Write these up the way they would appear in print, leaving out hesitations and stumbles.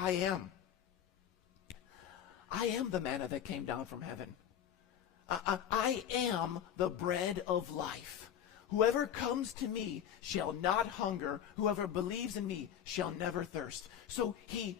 I am. I am the manna that came down from heaven. I am the bread of life. Whoever comes to me shall not hunger. Whoever believes in me shall never thirst. So he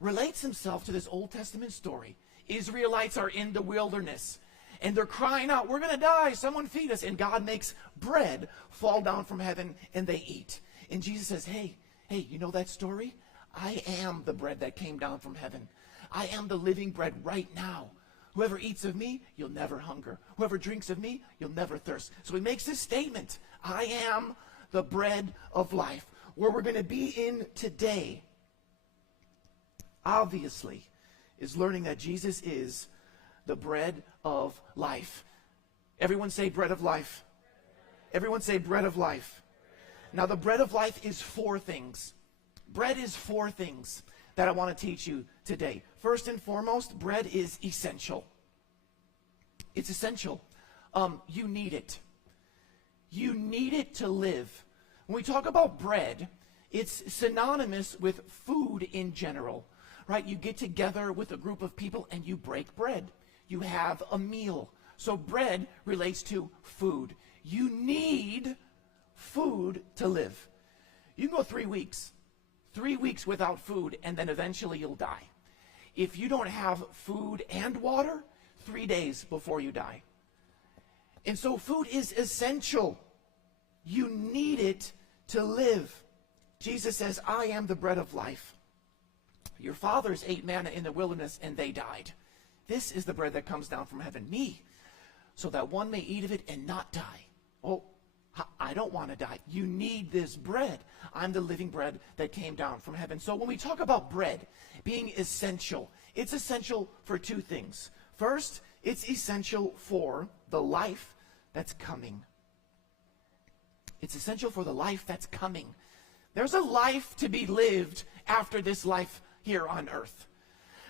relates himself to this Old Testament story. Israelites are in the wilderness, and they're crying out, we're going to die, someone feed us. And God makes bread fall down from heaven, and they eat. And Jesus says, hey, you know that story? I am the bread that came down from heaven. I am the living bread right now. Whoever eats of me, you'll never hunger. Whoever drinks of me, you'll never thirst. So he makes this statement, I am the bread of life. Where we're going to be in today, obviously, is learning that Jesus is the bread of life. Everyone say bread of life. Everyone say bread of life. Now the bread of life is 4 things. Bread is 4 things that I want to teach you today. First and foremost, bread is essential. It's essential. You need it. You need it to live. When we talk about bread, it's synonymous with food in general, right? You get together with a group of people and you break bread. You have a meal. So bread relates to food. You need food to live. You can go 3 weeks. 3 weeks without food, and then eventually you'll die. If you don't have food and water, 3 days before you die. And so food is essential. You need it to live. Jesus says, I am the bread of life. Your fathers ate manna in the wilderness, and they died. This is the bread that comes down from heaven, me, so that one may eat of it and not die. Oh, I don't want to die. You need this bread. I'm the living bread that came down from heaven. So when we talk about bread being essential, it's essential for 2 things. First, it's essential for the life that's coming. It's essential for the life that's coming. There's a life to be lived after this life here on earth.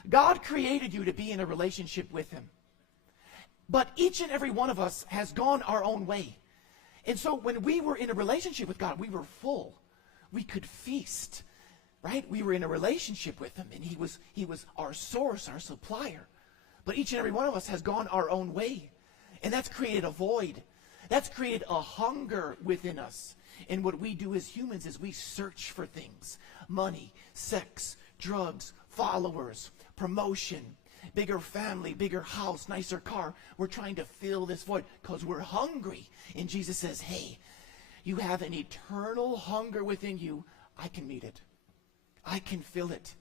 God created you to be in a relationship with him. But each and every one of us has gone our own way. And so when we were in a relationship with God, we were full. We could feast, right? We were in a relationship with him, and he was our source, our supplier. But each and every one of us has gone our own way. And that's created a void. That's created a hunger within us. And what we do as humans is we search for things. Money, sex, drugs, followers, promotion, bigger family, bigger house, nicer car. We're trying to fill this void because we're hungry. And Jesus says, hey, you have an eternal hunger within you. I can meet it. I can fill it.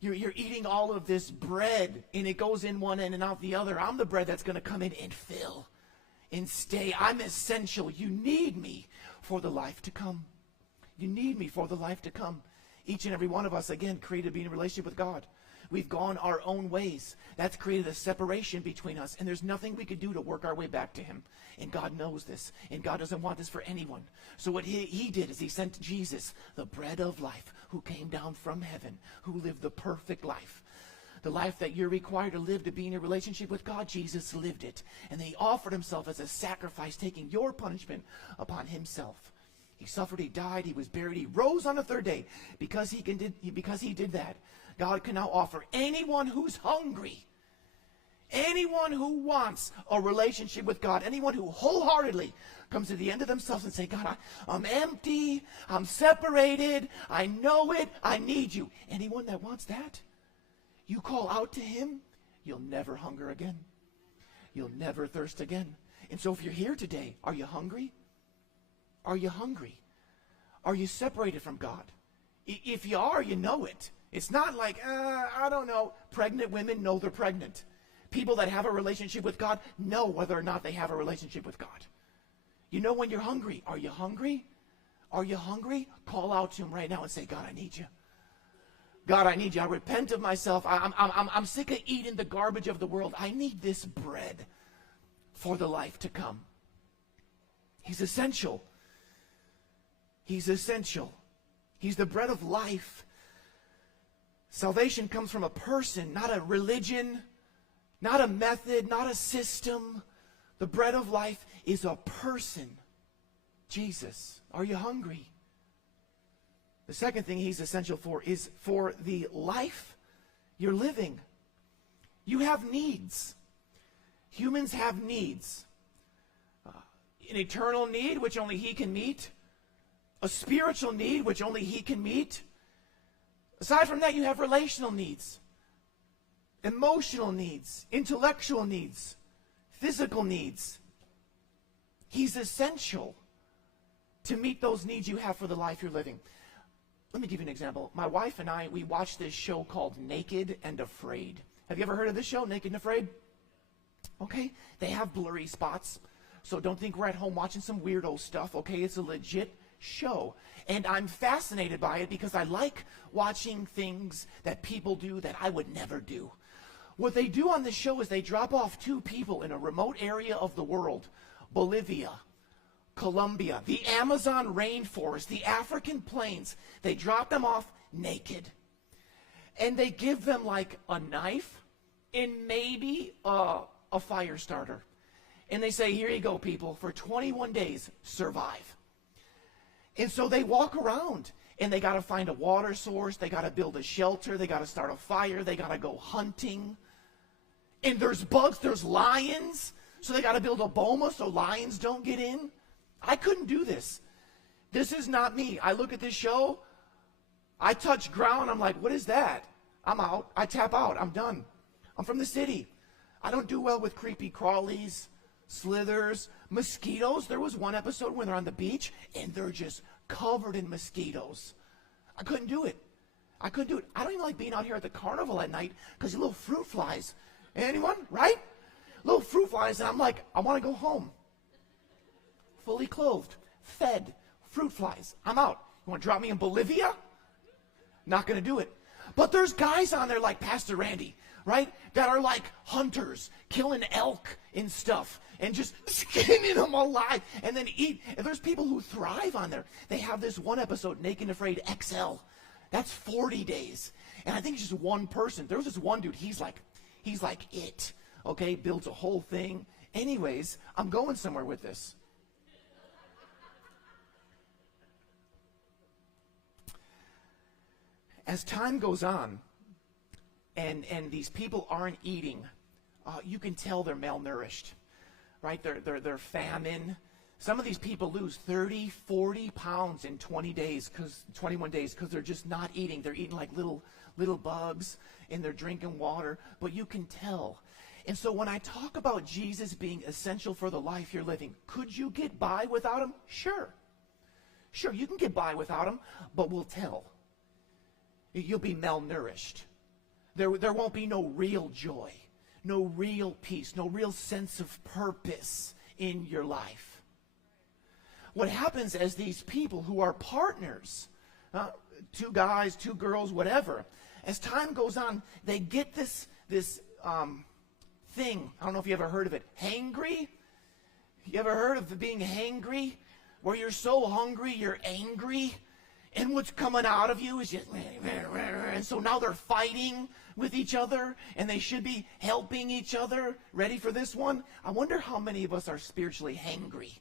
You're eating all of this bread, and it goes in one end and out the other. I'm the bread that's going to come in and fill and stay. I'm essential. You need me for the life to come. You need me for the life to come. Each and every one of us, again, created to be in a relationship with God. We've gone our own ways. That's created a separation between us, and there's nothing we could do to work our way back to him. And God knows this, and God doesn't want this for anyone. So what he did is he sent Jesus, the bread of life, who came down from heaven, who lived the perfect life. The life that you're required to live to be in a relationship with God, Jesus lived it. And then he offered himself as a sacrifice, taking your punishment upon himself. He suffered, he died, he was buried, he rose on the 3rd day. Because he did that, God can now offer anyone who's hungry, anyone who wants a relationship with God, anyone who wholeheartedly comes to the end of themselves and say, God, I'm empty, I'm separated, I know it, I need you. Anyone that wants that, you call out to him, you'll never hunger again. You'll never thirst again. And so if you're here today, are you hungry? Are you hungry? Are you separated from God? If you are, you know it. It's not like, I don't know. Pregnant women know they're pregnant. People that have a relationship with God know whether or not they have a relationship with God. You know when you're hungry. Are you hungry? Are you hungry? Call out to him right now and say, God, I need you. God, I need you. I repent of myself. I'm sick of eating the garbage of the world. I need this bread for the life to come. He's essential. He's essential. He's the bread of life. Salvation comes from a person, not a religion, not a method, not a system. The bread of life is a person. Jesus, are you hungry? The second thing he's essential for is for the life you're living. You have needs. Humans have needs. An eternal need, which only he can meet. A spiritual need, which only he can meet. Aside from that, you have relational needs. Emotional needs. Intellectual needs. Physical needs. He's essential to meet those needs you have for the life you're living. Let me give you an example. My wife and I, we watched this show called Naked and Afraid. Have you ever heard of this show, Naked and Afraid? Okay, they have blurry spots. So don't think we're at home watching some weirdo stuff, okay? It's a legit show. And I'm fascinated by it because I like watching things that people do that I would never do. What they do on this show is they drop off two people in a remote area of the world, Bolivia, Colombia, the Amazon rainforest, the African plains. They drop them off naked. And they give them like a knife and maybe a fire starter. And they say, here you go, people, for 21 days, survive. And so they walk around and they got to find a water source. They got to build a shelter. They got to start a fire. They got to go hunting. And there's bugs, there's lions. So they got to build a boma so lions don't get in. I couldn't do this. This is not me. I look at this show. I touch ground. I'm like, what is that? I'm out. I tap out. I'm done. I'm from the city. I don't do well with creepy crawlies, slithers, mosquitoes. There was one episode when they're on the beach and they're just covered in mosquitoes. I couldn't do it. I couldn't do it. I don't even like being out here at the carnival at night because little fruit flies. Anyone? Right? Little fruit flies, and I'm like, I want to go home. Fully clothed, fed, fruit flies. I'm out. You want to drop me in Bolivia? Not going to do it. But there's guys on there like Pastor Randy, right? That are like hunters, killing elk and stuff, and just skinning them alive, and then eat. And there's people who thrive on there. They have this one episode, Naked and Afraid XL. That's 40 days. And I think it's just one person. There was this one dude, he's like it. Okay, builds a whole thing. Anyways, I'm going somewhere with this. As time goes on, and these people aren't eating, you can tell they're malnourished, right? They're famine. Some of these people lose 30, 40 pounds in 21 days, because they're just not eating. They're eating like little bugs, and they're drinking water, but you can tell. And so when I talk about Jesus being essential for the life you're living, could you get by without him? Sure. Sure, you can get by without him, but we'll tell. You'll be malnourished. There won't be no real joy, no real peace, no real sense of purpose in your life. What happens as these people who are partners, two guys, two girls, whatever, as time goes on, they get this thing. I don't know if you ever heard of it. Hangry? You ever heard of being hangry? Where you're so hungry, you're angry. And what's coming out of you is just, and so now they're fighting with each other, and they should be helping each other. Ready for this one? I wonder how many of us are spiritually hangry.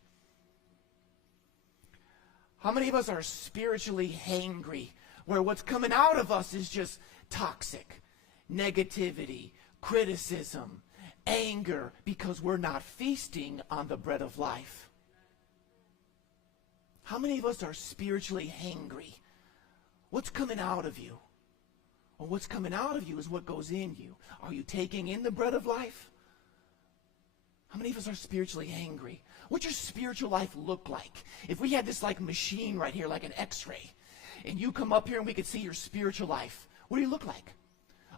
How many of us are spiritually hangry, where what's coming out of us is just toxic, negativity, criticism, anger, because we're not feasting on the bread of life? How many of us are spiritually hangry? What's coming out of you? Well, what's coming out of you is what goes in you. Are you taking in the bread of life? How many of us are spiritually hangry? What's your spiritual life look like? If we had this like machine right here, like an x-ray, and you come up here and we could see your spiritual life, what do you look like?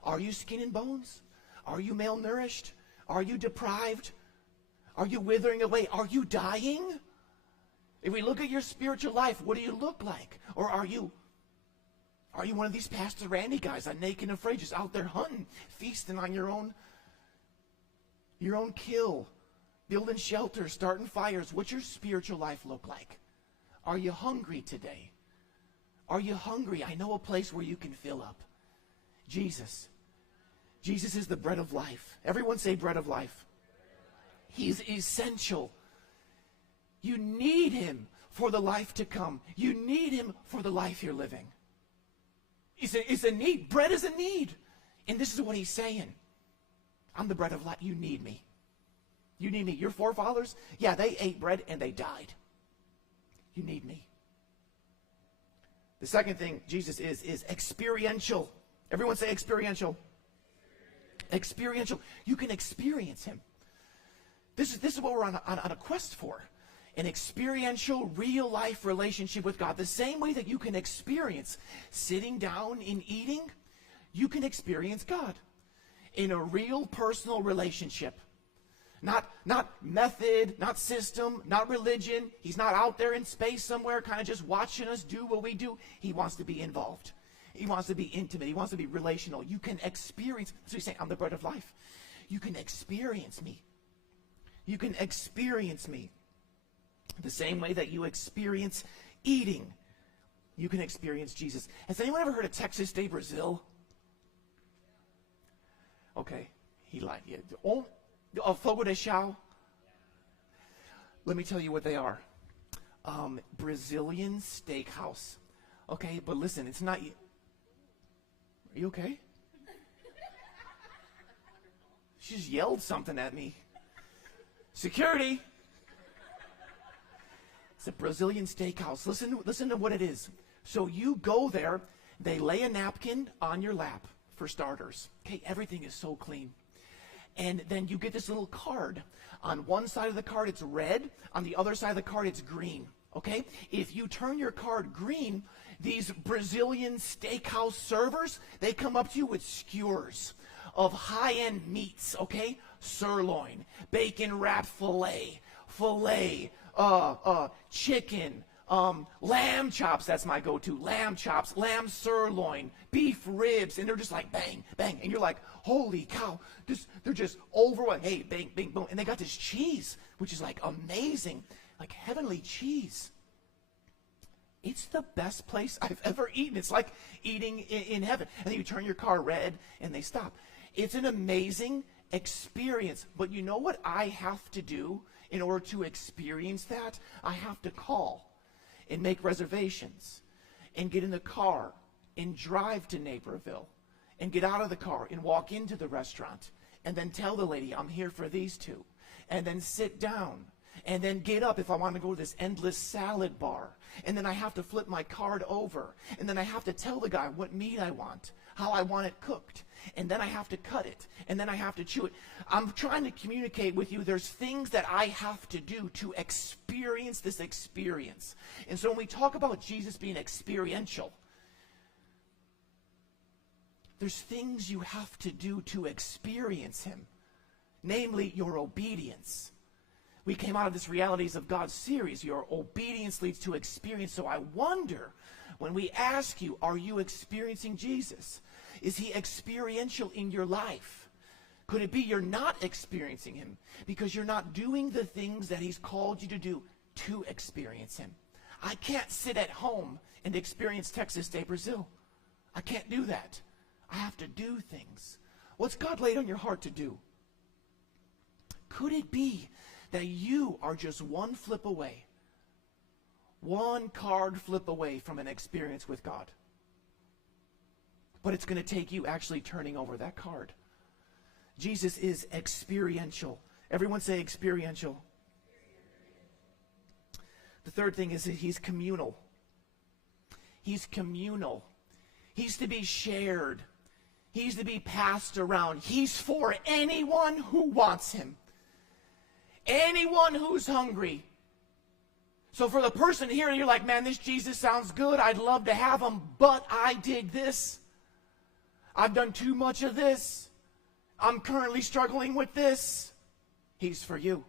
Are you skin and bones? Are you malnourished? Are you deprived? Are you withering away? Are you dying? If we look at your spiritual life, what do you look like? Or are you one of these Pastor Randy guys on Naked and Afraid, just out there hunting, feasting on your own kill, building shelters, starting fires? What's your spiritual life look like? Are you hungry today? Are you hungry? I know a place where you can fill up. Jesus. Jesus is the bread of life. Everyone say bread of life. He's essential. You need him for the life to come. You need him for the life you're living. It's a need. Bread is a need. And this is what he's saying. I'm the bread of life. You need me. You need me. Your forefathers, yeah, they ate bread and they died. You need me. The second thing Jesus is experiential. Everyone say experiential. Experiential. You can experience him. This is what we're on a quest for. An experiential, real-life relationship with God. The same way that you can experience sitting down and eating, you can experience God in a real personal relationship. Not method, not system, not religion. He's not out there in space somewhere kind of just watching us do what we do. He wants to be involved. He wants to be intimate. He wants to be relational. You can experience. So he's saying, I'm the bread of life. You can experience me. You can experience me. The same way that you experience eating, you can experience Jesus. Has anyone ever heard of Texas de Brazil? Okay, he lied. Yeah. Fogo de Chão. Let me tell you what they are. Brazilian steakhouse. Okay, but listen, it's not. Are you okay? She just yelled something at me. Security. It's a Brazilian steakhouse. Listen to what it is. So you go there, they lay a napkin on your lap, for starters. Okay, everything is so clean. And then you get this little card. On one side of the card, it's red. On the other side of the card, it's green. Okay? If you turn your card green, these Brazilian steakhouse servers, they come up to you with skewers of high-end meats, okay? Sirloin, bacon-wrapped filet, chicken, lamb chops, that's my go-to, lamb chops, lamb sirloin, beef ribs, and they're just like bang, bang, and you're like, holy cow, they're just overwhelmed. Hey, bang, bang, boom, and they got this cheese, which is like amazing, like heavenly cheese. It's the best place I've ever eaten. It's like eating in heaven. And then you turn your car red, and they stop. It's an amazing experience, but you know what I have to do in order to experience that? I have to call and make reservations and get in the car and drive to Naperville and get out of the car and walk into the restaurant and then tell the lady, I'm here for these two, and then sit down and then get up if I want to go to this endless salad bar, and then I have to flip my card over, and then I have to tell the guy what meat I want, how I want it cooked, and then I have to cut it, and then I have to chew it. I'm trying to communicate with you. There's things that I have to do to experience this experience. And so when we talk about Jesus being experiential, there's things you have to do to experience him, namely your obedience. We came out of this Realities of God series. Your obedience leads to experience. So I wonder, when we ask you, are you experiencing Jesus? Is he experiential in your life? Could it be you're not experiencing him because you're not doing the things that he's called you to do to experience him? I can't sit at home and experience Texas de Brazil. I can't do that. I have to do things. What's God laid on your heart to do? Could it be that you are just one flip away, one card flip away from an experience with God? But it's going to take you actually turning over that card. Jesus is experiential. Everyone say experiential. The third thing is that he's communal. He's communal. He's to be shared. He's to be passed around. He's for anyone who wants him. Anyone who's hungry. So for the person here, you're like, man, this Jesus sounds good. I'd love to have him, but I did this. I've done too much of this. I'm currently struggling with this. He's for you.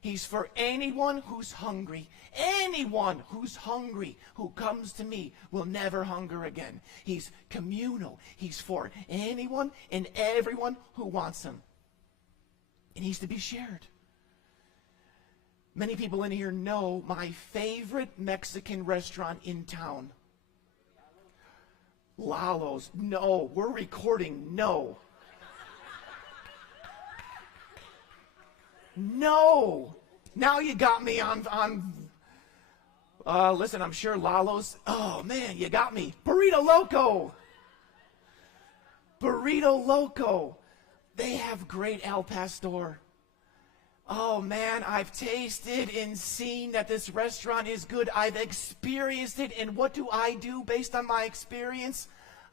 He's for anyone who's hungry. Anyone who's hungry who comes to me will never hunger again. He's communal. He's for anyone and everyone who wants him. And he's to be shared. Many people in here know my favorite Mexican restaurant in town. Lalo's. No, we're recording. No. No. Now you got me on Listen, I'm sure Lalo's, oh man, you got me. Burrito Loco. Burrito Loco. They have great al pastor. Oh man, I've tasted and seen that this restaurant is good. I've experienced it. And what do I do based on my experience?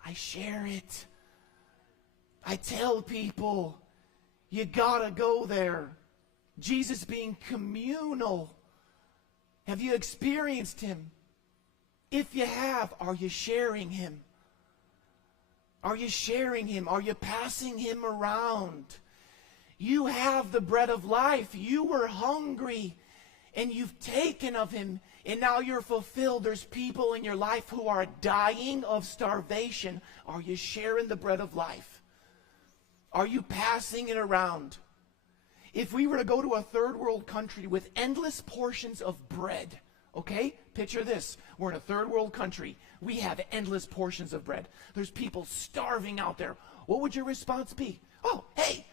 I share it. I tell people, you gotta go there. Jesus being communal. Have you experienced him? If you have, are you sharing him? Are you sharing him? Are you passing him around? You have the bread of life. You were hungry and you've taken of him and now you're fulfilled. There's people in your life who are dying of starvation. Are you sharing the bread of life? Are you passing it around? If we were to go to a third world country with endless portions of bread, okay? Picture this. We're in a third world country. We have endless portions of bread. There's people starving out there. What would your response be? Oh, hey,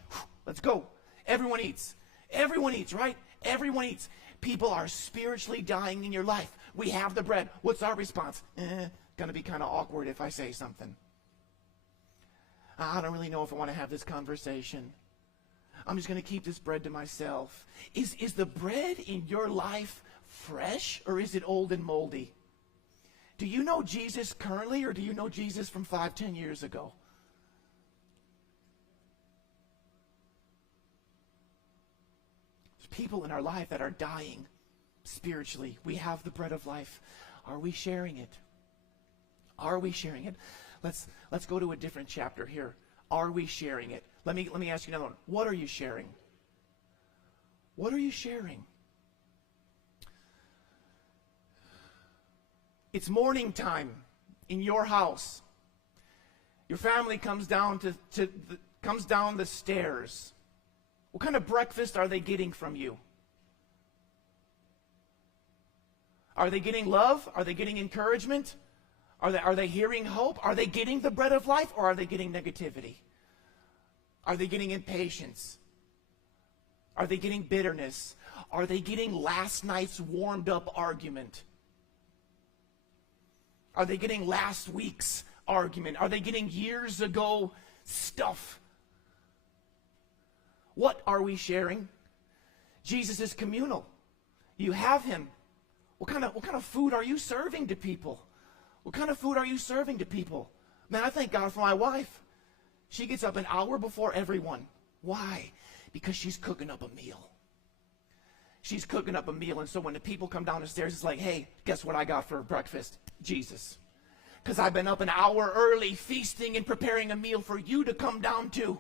let's go. Everyone eats. Everyone eats, right? Everyone eats. People are spiritually dying in your life. We have the bread. What's our response? Gonna be kind of awkward if I say something. I don't really know if I want to have this conversation. I'm just going to keep this bread to myself. Is the bread in your life fresh or is it old and moldy? Do you know Jesus currently or do you know Jesus from 5-10 years ago? There's people in our life that are dying spiritually. We have the bread of life. Are we sharing it? Are we sharing it? Let's go to a different chapter here. Are we sharing it? Let me ask you another one. What are you sharing? What are you sharing? It's morning time in your house. Your family comes down comes down the stairs. What kind of breakfast are they getting from you? Are they getting love? Are they getting encouragement? Are they hearing hope? Are they getting the bread of life or are they getting negativity? Are they getting impatience? Are they getting bitterness? Are they getting last night's warmed up argument? Are they getting last week's argument? Are they getting years ago stuff? What are we sharing? Jesus is communal. You have him. What kind of food are you serving to people? What kind of food are you serving to people? Man, I thank God for my wife. She gets up an hour before everyone. Why? Because she's cooking up a meal. She's cooking up a meal, and so when the people come down the stairs, it's like, hey, guess what I got for breakfast? Jesus. Because I've been up an hour early feasting and preparing a meal for you to come down to.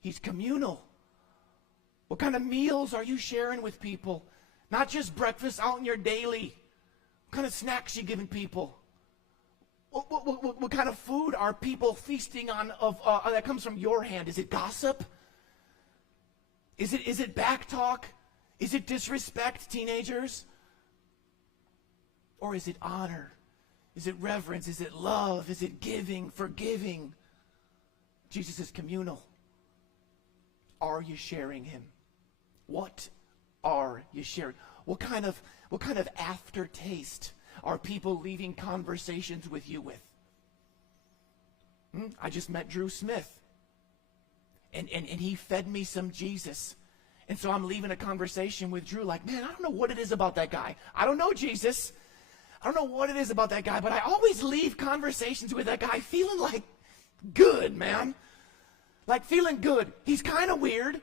He's communal. What kind of meals are you sharing with people? Not just breakfast, out in your daily. What kind of snacks are you giving people? What kind of food are people feasting on that comes from your hand? Is it gossip? Is it back talk? Is it disrespect, teenagers? Or is it honor? Is it reverence? Is it love? Is it giving, forgiving? Jesus is communal. Are you sharing him? What are you sharing? What kind of aftertaste are people leaving conversations with you with? I just met Drew Smith. And he fed me some Jesus. And so I'm leaving a conversation with Drew like, man, I don't know what it is about that guy. I don't know Jesus. I don't know what it is about that guy, but I always leave conversations with that guy feeling like good, man. Like feeling good. He's kind of weird.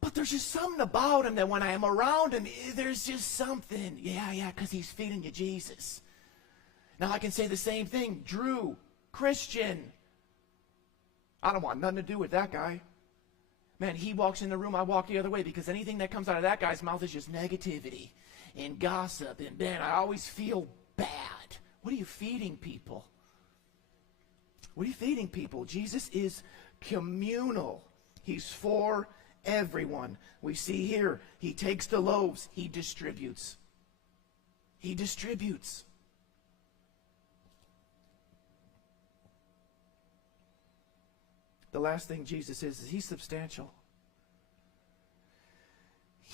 But there's just something about him that when I am around him, there's just something. Yeah, because he's feeding you Jesus. Now I can say the same thing. Drew, Christian. I don't want nothing to do with that guy. Man, he walks in the room, I walk the other way because anything that comes out of that guy's mouth is just negativity and gossip. And man, I always feel bad. What are you feeding people? What are you feeding people? Jesus is communal. He's for everyone. We see here, he takes the loaves, he distributes. He distributes. The last thing Jesus is he's substantial.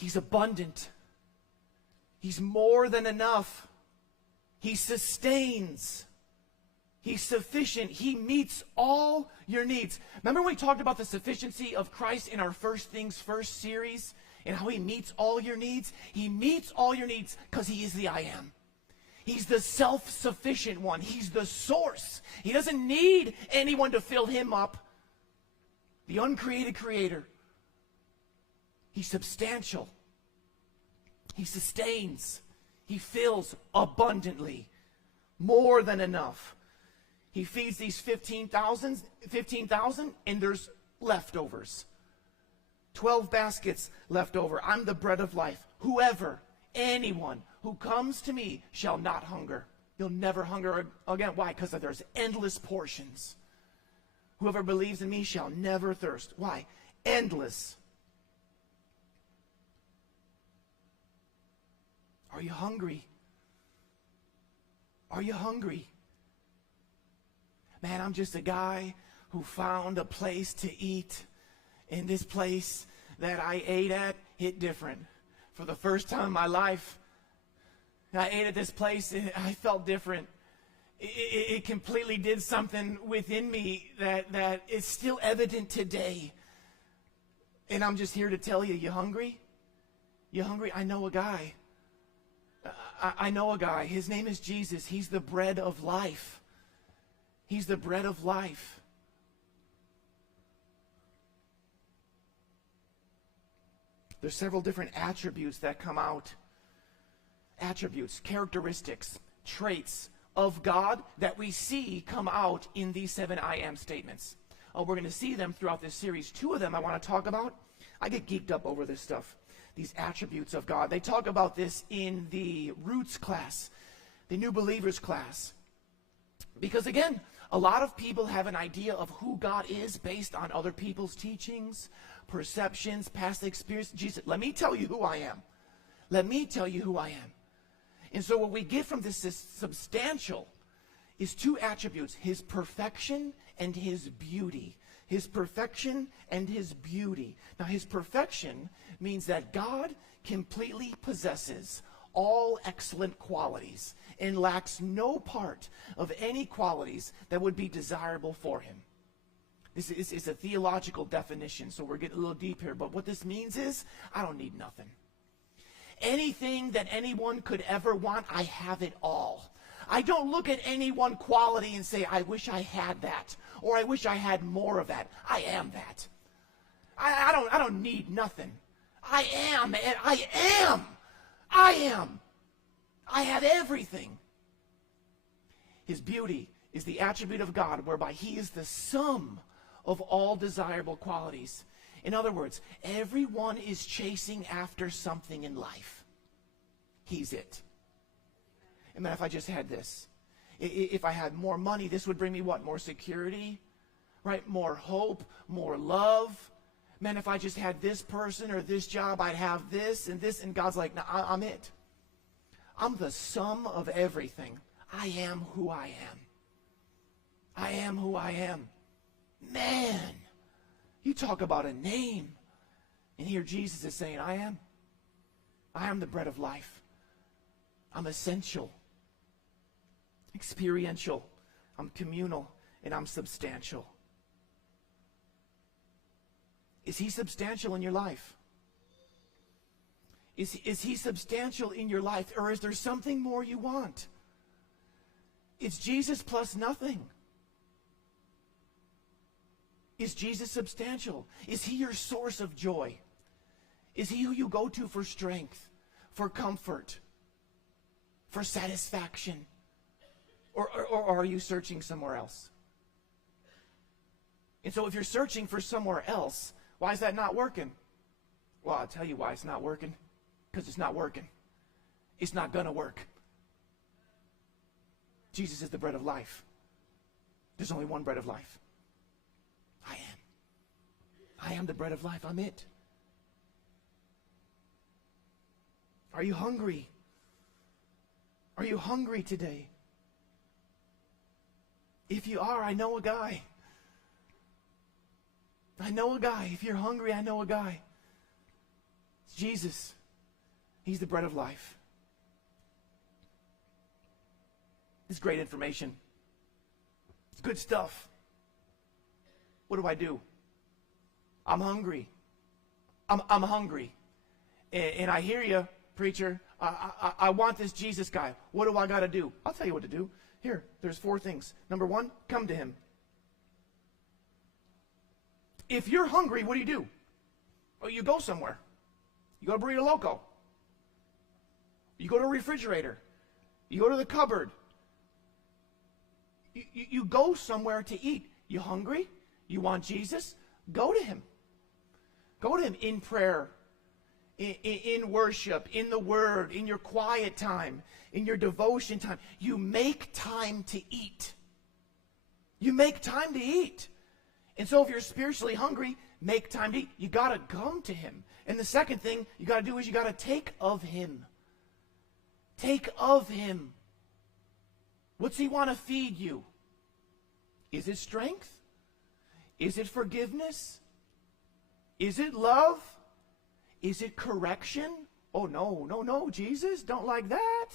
He's abundant. He's more than enough. He sustains. He's sufficient. He meets all your needs. Remember when we talked about the sufficiency of Christ in our First Things First series and how he meets all your needs? He meets all your needs because he is the I am. He's the self-sufficient one. He's the source. He doesn't need anyone to fill him up. The uncreated creator. He's substantial. He sustains. He fills abundantly. More than enough. He feeds these 15,000, and there's leftovers. 12 baskets left over. I'm the bread of life. Whoever, anyone who comes to me shall not hunger. You'll never hunger again. Why? Because there's endless portions. Whoever believes in me shall never thirst. Why? Endless. Are you hungry? Are you hungry? Man, I'm just a guy who found a place to eat. And this place that I ate at hit different. For the first time in my life, I ate at this place and I felt different. It completely did something within me that is still evident today. And I'm just here to tell you, you hungry? You hungry? I know a guy. I know a guy. His name is Jesus. He's the bread of life. He's the bread of life. There's several different attributes that come out. Attributes, characteristics, traits of God that we see come out in these 7 I am statements. We're going to see them throughout this series. 2 of them I want to talk about. I get geeked up over this stuff. These attributes of God. They talk about this in the Roots class, the New Believers class. Because again, a lot of people have an idea of who God is based on other people's teachings, perceptions, past experience. Jesus, let me tell you who I am. Let me tell you who I am. And so what we get from this is substantial is 2 attributes, his perfection and his beauty. His perfection and his beauty. Now, his perfection means that God completely possesses all excellent qualities and lacks no part of any qualities that would be desirable for him. This is a theological definition, so we're getting a little deep here. But what this means is, I don't need nothing. Anything that anyone could ever want, I have it all. I don't look at any one quality and say, I wish I had that, or I wish I had more of that. I am that. I don't need nothing. I am. I have everything. His beauty is the attribute of God whereby he is the sum of all desirable qualities. In other words, everyone is chasing after something in life. He's it. And man, if I just had this, if I had more money, this would bring me what? More security, right? More hope, more love. Man, if I just had this person or this job, I'd have this and this. And God's like, no, I'm it. I'm the sum of everything. I am who I am. I am who I am. Man, you talk about a name. And here Jesus is saying, I am. I am the bread of life. I'm essential, experiential, I'm communal, and I'm substantial. Is he substantial in your life? Is he substantial in your life, or is there something more you want? Is Jesus plus nothing? Is Jesus substantial? Is he your source of joy? Is he who you go to for strength, for comfort, for satisfaction? Or are you searching somewhere else? And so if you're searching for somewhere else, why is that not working? Well, I'll tell you why it's not working. Because it's not working. It's not going to work. Jesus is the bread of life. There's only one bread of life. I am. I am the bread of life. I'm it. Are you hungry? Are you hungry today? If you are, I know a guy. I know a guy. If you're hungry, I know a guy. It's Jesus. He's the bread of life. It's great information. It's good stuff. What do? I'm hungry. I'm hungry. And I hear you, preacher. I want this Jesus guy. What do I got to do? I'll tell you what to do. Here, there's 4 things. Number 1, come to him. If you're hungry, what do? Well, you go somewhere. You go to Burrito Loco. You go to a refrigerator. You go to the cupboard. You go somewhere to eat. You hungry? You want Jesus? Go to him. Go to him in prayer, in worship, in the Word, in your quiet time, in your devotion time. You make time to eat. You make time to eat. And so if you're spiritually hungry, make time to eat. You got to come to him. And the second thing you got to do is you got to take of him. Take of him. What's he want to feed you? Is it strength? Is it forgiveness? Is it love? Is it correction? Oh, no, Jesus, don't like that.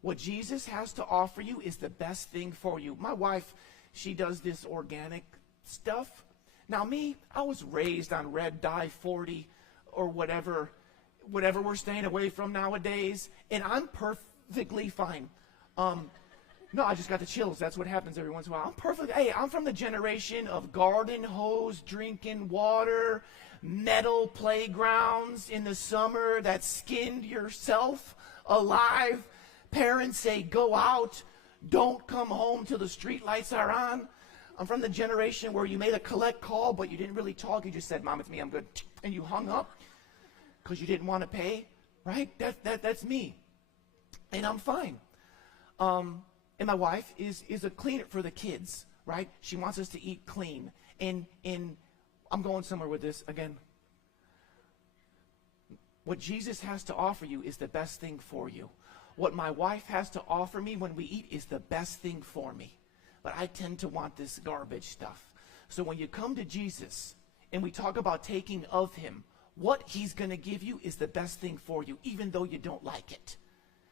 What Jesus has to offer you is the best thing for you. My wife, she does this organic stuff. Now me, I was raised on red dye 40 or whatever we're staying away from nowadays, and I'm perfectly fine. No, I just got the chills. That's what happens every once in a while. I'm from the generation of garden hose, drinking water, metal playgrounds in the summer that skinned yourself alive. Parents say, go out, don't come home till the street lights are on. I'm from the generation where you made a collect call, but you didn't really talk. You just said, Mom, it's me, I'm good. And you hung up because you didn't want to pay, right? That's me. And I'm fine. And my wife is a cleaner for the kids, right? She wants us to eat clean. And I'm going somewhere with this again. What Jesus has to offer you is the best thing for you. What my wife has to offer me when we eat is the best thing for me. But I tend to want this garbage stuff. So when you come to Jesus and we talk about taking of him, what he's going to give you is the best thing for you, even though you don't like it.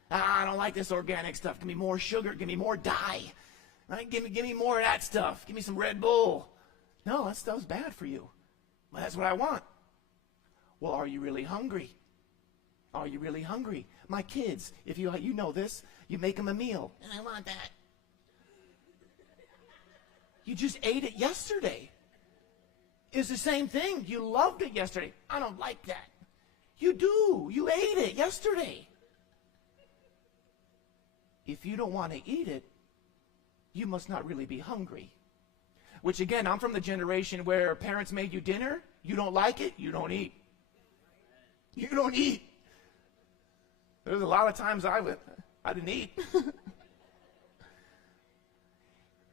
I don't like this organic stuff. Give me more sugar. Give me more dye. Right? Give me more of that stuff. Give me some Red Bull. No, that stuff's bad for you. Well, that's what I want. Well, are you really hungry? Are you really hungry? My kids, if you know this, you make them a meal. And I want that. You just ate it yesterday. It's the same thing. You loved it yesterday. I don't like that. You do. You ate it yesterday. If you don't want to eat it, you must not really be hungry. Which again, I'm from the generation where parents made you dinner. You don't like it, you don't eat. You don't eat. There's a lot of times I didn't eat.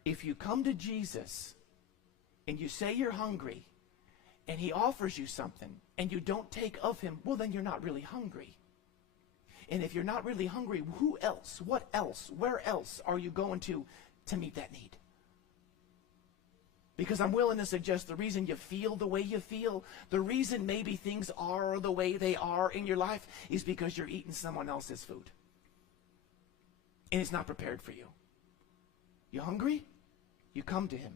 If you come to Jesus and you say you're hungry and he offers you something and you don't take of him, well, then you're not really hungry. And if you're not really hungry, who else, what else, where else are you going to meet that need? Because I'm willing to suggest the reason you feel the way you feel, the reason maybe things are the way they are in your life is because you're eating someone else's food. And it's not prepared for you. You hungry? You come to him.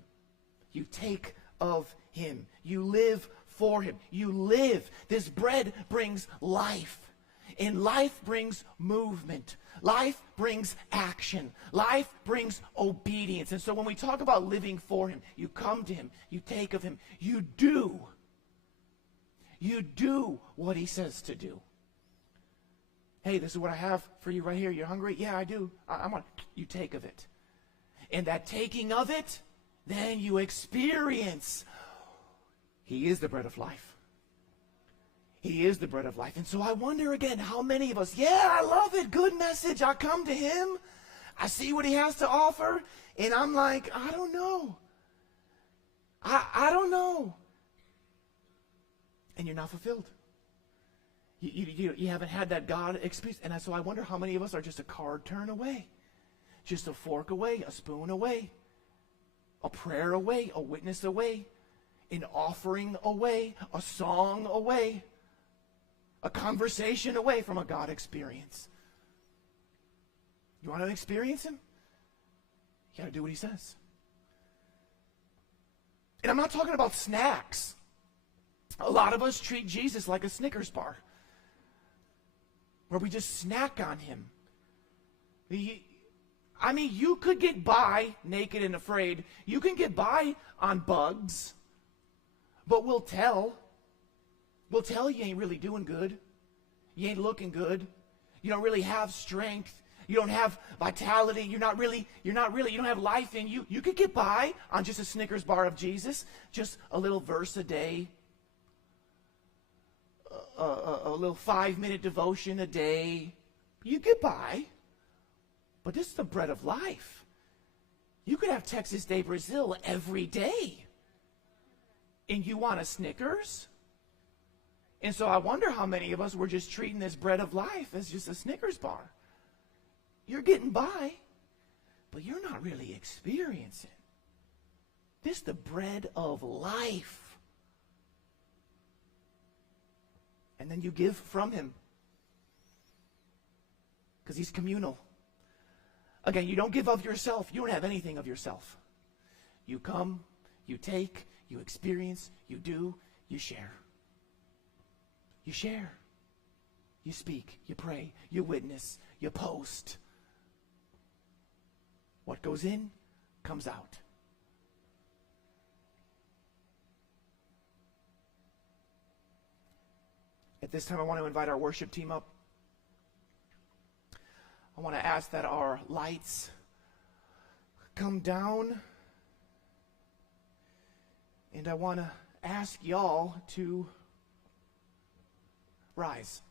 You take of him. You live for him. You live. This bread brings life. And life brings movement. Life brings action. Life brings obedience. And so when we talk about living for him, you come to him, you take of him, you do. You do what he says to do. Hey, this is what I have for you right here. You're hungry? Yeah, I do. I want you take of it. And that taking of it, then you experience. He is the bread of life. He is the bread of life. And so I wonder again, how many of us, yeah, I love it, good message. I come to him. I see what he has to offer. And I'm like, I don't know. I don't know. And you're not fulfilled. You haven't had that God experience. And so I wonder how many of us are just a card turn away. Just a fork away, a spoon away, a prayer away, a witness away. an offering away, a song away, a conversation away from a God experience. You want to experience him? You got to do what he says. And I'm not talking about snacks. A lot of us treat Jesus like a Snickers bar, where we just snack on him. I mean, you could get by naked and afraid. You can get by on bugs, but we'll tell. We'll tell you ain't really doing good. You ain't looking good. You don't really have strength. You don't have vitality. You don't have life in you. You could get by on just a Snickers bar of Jesus, just a little verse a day, a little 5-minute devotion a day. You get by. But this is the bread of life. You could have Texas Day Brazil every day. And you want a Snickers? And so I wonder how many of us were just treating this bread of life as just a Snickers bar. You're getting by, but you're not really experiencing. This is the bread of life. And then you give from him. Because he's communal. Again, you don't give of yourself. You don't have anything of yourself. You come, you take, you experience, you do, you share. You share. You speak, you pray, you witness, you post. What goes in, comes out. At this time, I want to invite our worship team up. I want to ask that our lights come down. And I want to ask y'all to rise.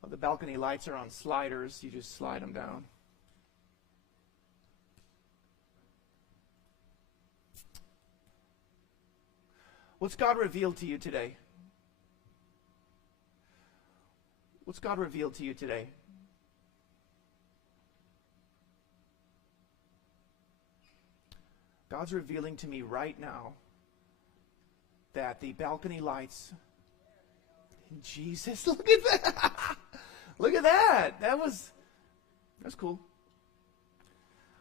Well, the balcony lights are on sliders. You just slide them down. What's God revealed to you today? What's God revealed to you today? God's revealing to me right now that the balcony lights in Jesus, look at that. Look at that. That's cool.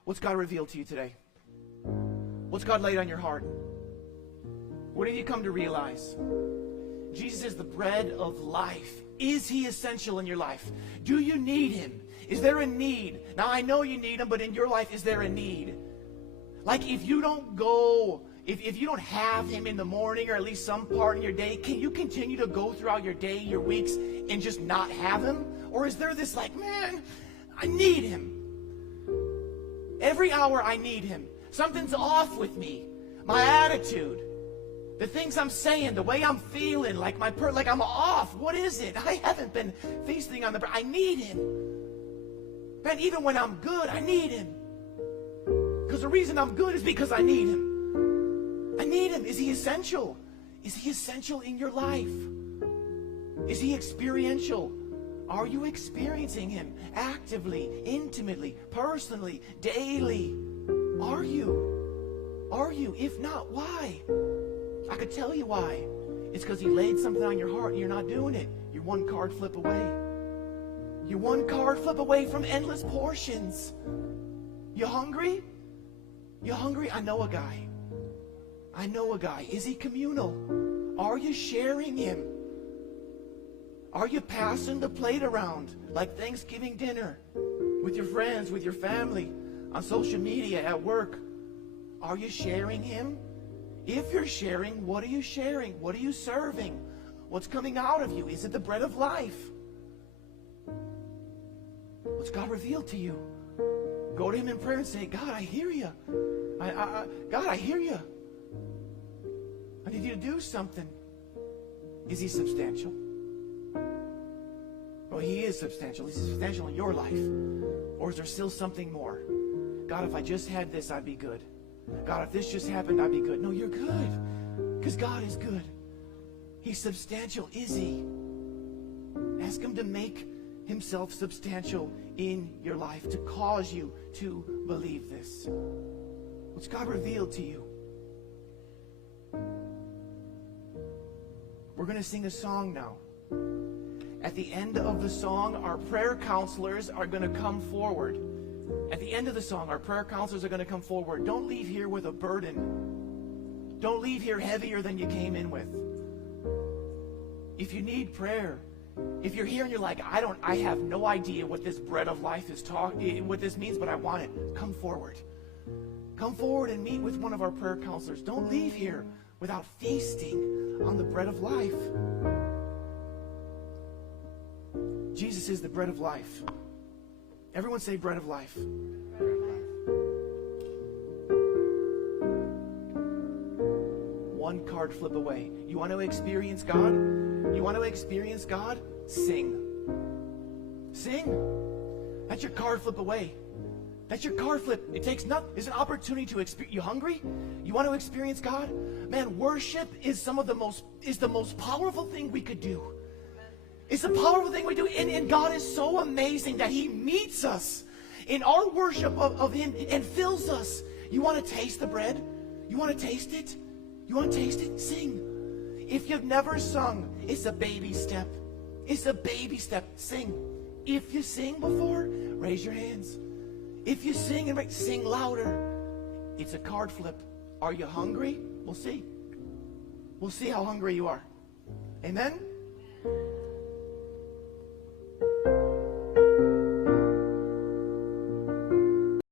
What's God revealed to you today? What's God laid on your heart? What have you come to realize? Jesus is the bread of life. Is he essential in your life? Do you need him? Is there a need? Now, I know you need him, but in your life, is there a need? Like, if you don't go, if you don't have him in the morning or at least some part in your day, can you continue to go throughout your day, your weeks, and just not have him? Or is there this like, man, I need him. Every hour I need him. Something's off with me. My attitude. The things I'm saying, the way I'm feeling, like I'm off. What is it? I haven't been feasting on the bread. I need him. Man, even when I'm good, I need him. Because the reason I'm good is because I need him. I need him. Is he essential? Is he essential in your life? Is he experiential? Are you experiencing him actively, intimately, personally, daily? Are you? Are you? If not, why? I could tell you why. It's because he laid something on your heart and you're not doing it. You're one card flip away. You're one card flip away from endless portions. You hungry? You hungry? I know a guy. I know a guy. Is he communal? Are you sharing him? Are you passing the plate around like Thanksgiving dinner with your friends, with your family, on social media, at work? Are you sharing him? If you're sharing, what are you sharing? What are you serving? What's coming out of you? Is it the bread of life? What's God revealed to you? Go to him in prayer and say, God, I hear you. God, I hear you. I need you to do something. Is he substantial? Well, he is substantial. He's substantial in your life. Or is there still something more? God, if I just had this, I'd be good. God, if this just happened, I'd be good. No, you're good. Because God is good. He's substantial. Is he? Ask him to make himself substantial in your life to cause you to believe this? What's God revealed to you? We're going to sing a song now. At the end of the song, our prayer counselors are going to come forward. At the end of the song, our prayer counselors are going to come forward. Don't leave here with a burden. Don't leave here heavier than you came in with. If you need prayer, if you're here and you're like, I have no idea what this bread of life is what this means, but I want it, come forward. Come forward and meet with one of our prayer counselors. Don't leave here without feasting on the bread of life. Jesus is the bread of life. Everyone say bread of life. Bread of life. One card flip away. You want to experience God? You want to experience God? Sing. Sing. That's your card flip away. That's your card flip. It takes nothing. It's an opportunity to experience. You hungry? You want to experience God? Man, worship is the most powerful thing we could do. It's a powerful thing we do. And God is so amazing that He meets us in our worship of Him and fills us. You want to taste the bread? You want to taste it? You want to taste it? Sing. If you've never sung, it's a baby step. It's a baby step. Sing. If you sing before, raise your hands. If you sing and sing louder, it's a card flip. Are you hungry? We'll see. We'll see how hungry you are. Amen?